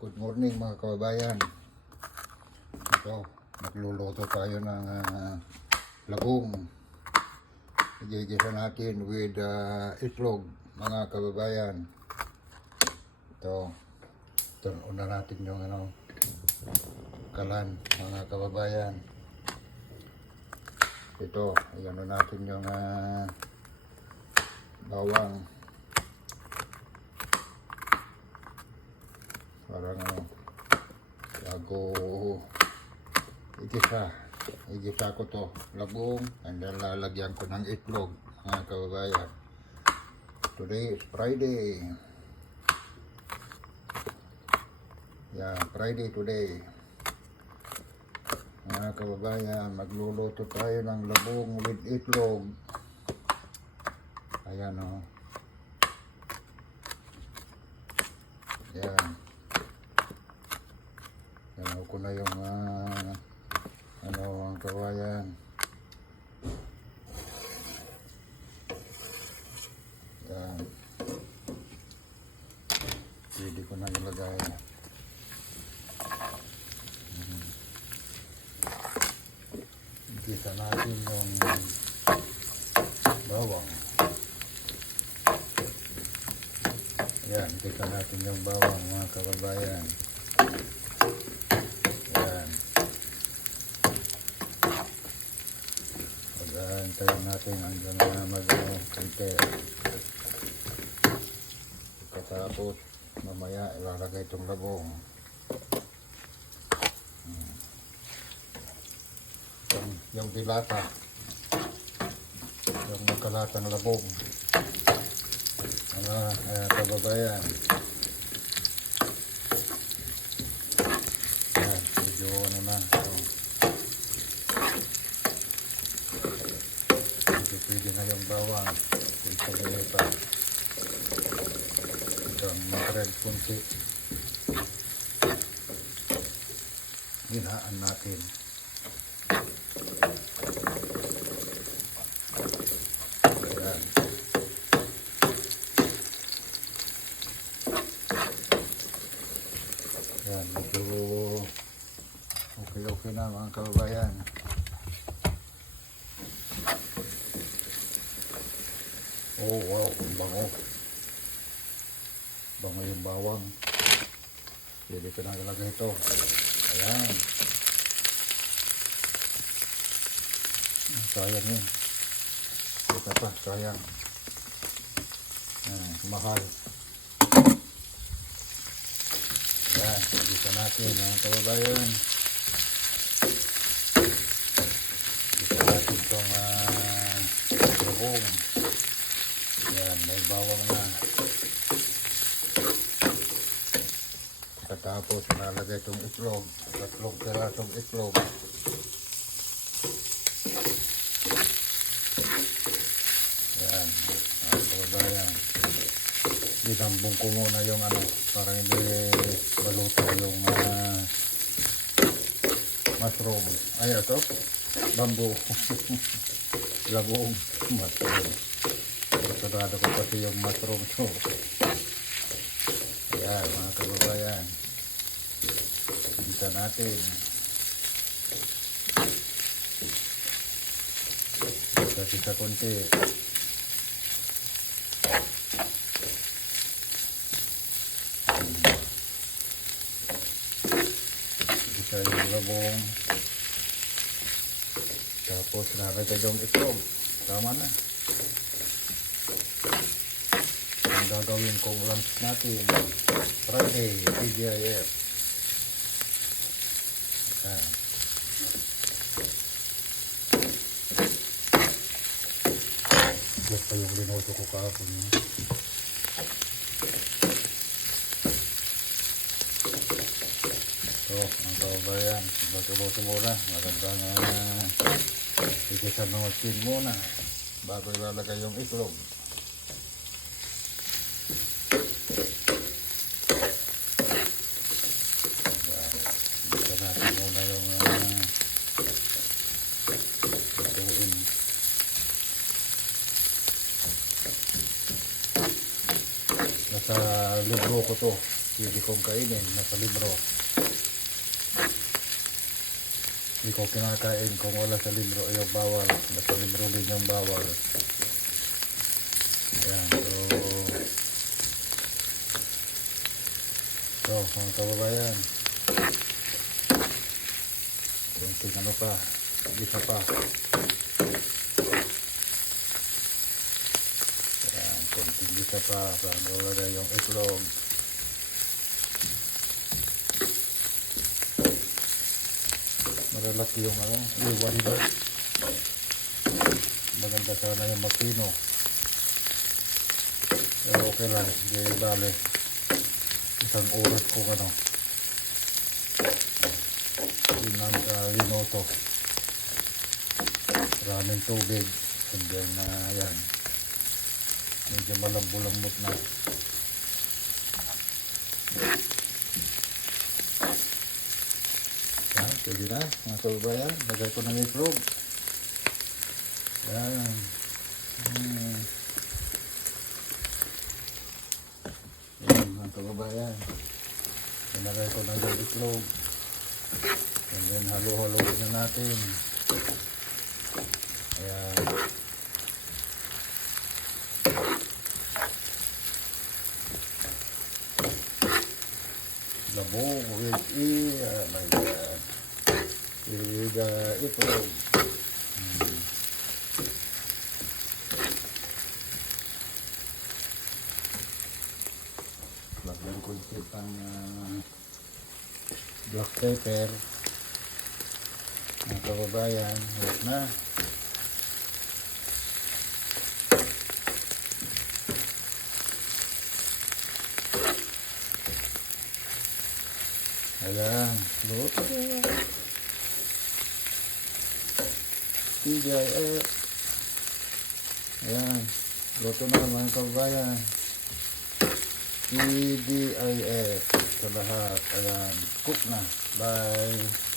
Good morning mga kababayan. Ito, nagluluto tayo ng labong. Igigisa natin with itlog mga kababayan. Ito una natin yung kalan mga kababayan. Ito, ayan natin yung bawang. Parang bago igisa ko to labong, and then lalagyan ko ng itlog mga kababayan. Today is Friday. Friday today mga kababayan. Magluluto tayo ng labong with itlog. Ayan yan. Ganaw ko na yung ang kawayan. Yan. Pwede ko na ilagay. Kita natin yung bawang. Yan, kita natin yung bawang mga kababayan. Pag-aantayin natin hanggang na mag-kunti. Pagkatapos mamaya ilalagay itong labong. Yung dilata, yung nagkalatang labong, mga kababayan. Yan, medyo na pwede na yung bawang. Pwede pa itong mag-red kunti. Hinaan natin. Ayan. Ayan, medyo okay na mga kababayan. Oh wow, bango. Bango yung bawang. Pwede ko na ilagay ito. Ayan. Sayang yun. Ito pa, sayang. Mahal. Ayan, pwede natin mga kababayan. Pwede natin itong labong. Yan, may bawang na. Tapos nalagay itong itlog. 3 pirasong itlog. Yan, mga kababayan. Dinambong ko muna yung para hindi maluto yung mushroom. Ay, ito? Bamboo. Labong mushroom. Sarado ko pati yung mushroom to. Ayan mga kababayan. Kita natin. Kita konti. Kita yung labong. Tapos nakita yung itlog. Tama na. Ang gagawin kong lunch natin Friday, TGIF. Ito pa yung linoto ko kahapon. So, ang kababayan, luto-luto muna. Magandang ikisan ng skin muna bago ilalagay yung itlog. Nasa libro ko to, pwede kong kainin, nasa libro. Hindi ko kinakain kung wala sa libro, ayaw bawal. Nasa libro din yung bawal. Ayan, so mga kababayan, kunting ano pa, isa pa. Ayan, kunting isa pa, para wala yung itlog. Malalaki yung ano, iwan ba? Maganda sana yung mapino. Pero okay lang, hindi bale. Isang oras kung ano. Linoto. Maraming tubig. And then, yan. Medyo malambot na. Yan, pwede na. Mga kababayan, lagay ko ng itlog. Yan. Yan, mga kababayan. Nilagay ko na yung itlog. And then, halo-haloin na natin. Ayan. Labong with my God. With itlog. Lagyan ko pang black pepper. Mga kababayan, huwag na. Ayan, luto. TGIF. Ayan, luto na mga kababayan. TGIF sa lahat. Ayan, cook na. Bye.